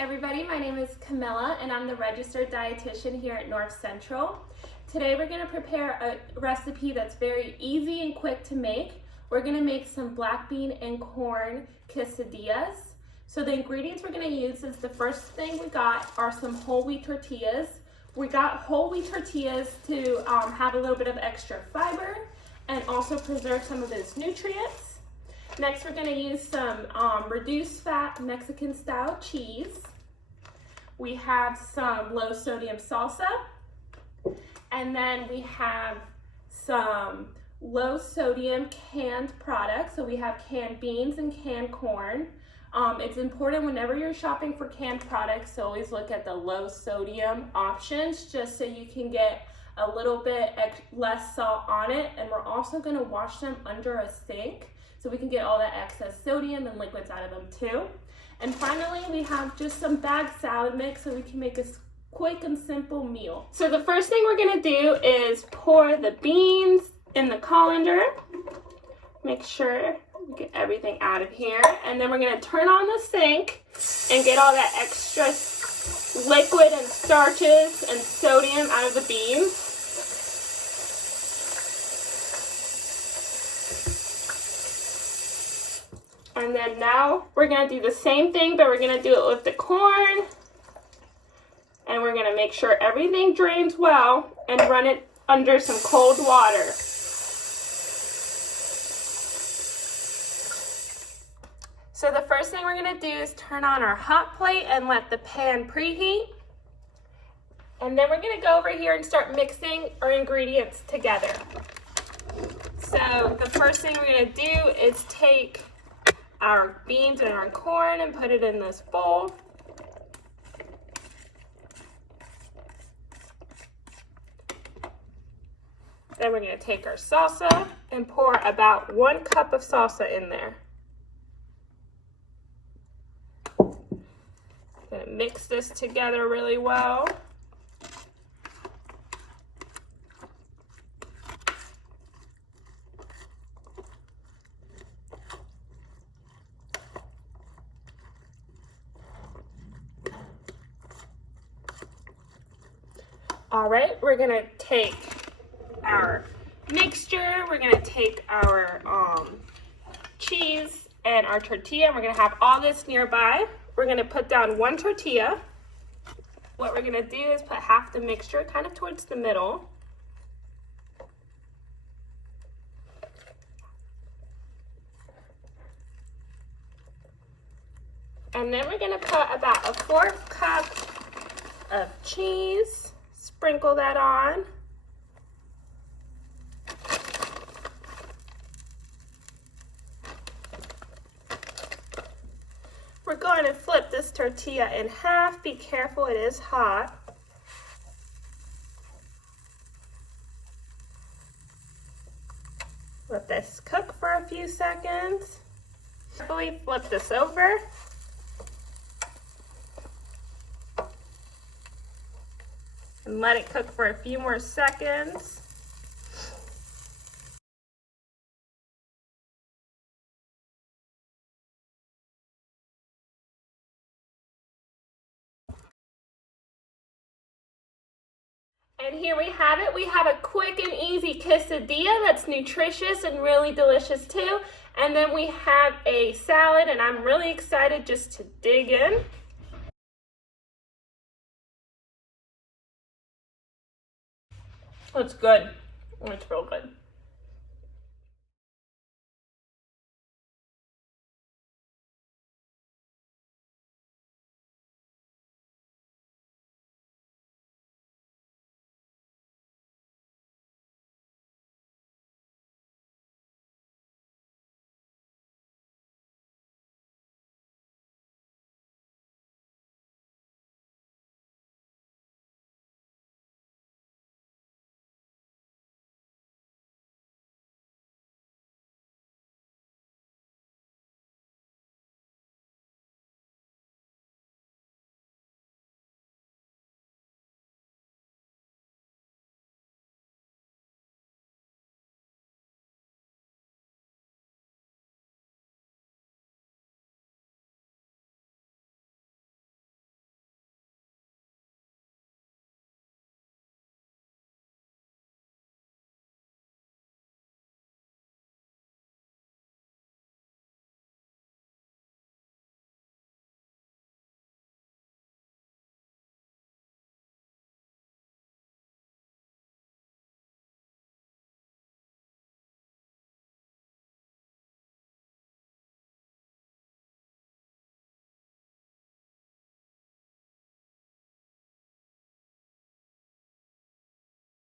everybody, my name is Camila and I'm the registered dietitian here at North Central. Today we're going to prepare a recipe that's very easy and quick to make. We're going to make some black bean and corn quesadillas. So the ingredients we're going to use is the first thing we got are some whole wheat tortillas. We got whole wheat tortillas to have a little bit of extra fiber and also preserve some of its nutrients. Next, we're going to use some reduced fat Mexican style cheese. We have some low sodium salsa. And then we have some low sodium canned products. So we have canned beans and canned corn. It's important whenever you're shopping for canned products to always look at the low sodium options just so you can get a little bit less salt on it. And we're also going to wash them under a sink so we can get all that excess sodium and liquids out of them too. And finally, we have just some bagged salad mix so we can make a quick and simple meal. So the first thing we're gonna do is pour the beans in the colander. Make sure we get everything out of here. And then we're gonna turn on the sink and get all that extra liquid and starches and sodium out of the beans. And then now we're going to do the same thing, but we're going to do it with the corn. And we're going to make sure everything drains well and run it under some cold water. So the first thing we're going to do is turn on our hot plate and let the pan preheat. And then we're going to go over here and start mixing our ingredients together. So the first thing we're going to do is take our beans and our corn and put it in this bowl. Then we're going to take our salsa and pour about 1 cup of salsa in there. Going to mix this together really well. All right, we're gonna take our mixture, we're gonna take our cheese and our tortilla, and we're gonna have all this nearby. We're gonna put down 1 tortilla. What we're gonna do is put half the mixture kind of towards the middle. And then we're gonna put about a 1/4 cup of cheese. Sprinkle that on. We're going to flip this tortilla in half. Be careful, it is hot. Let this cook for a few seconds. Carefully flip this over. And let it cook for a few more seconds. And here we have it. We have a quick and easy quesadilla that's nutritious and really delicious too. And then we have a salad, and I'm really excited just to dig in. It's good. It's real good.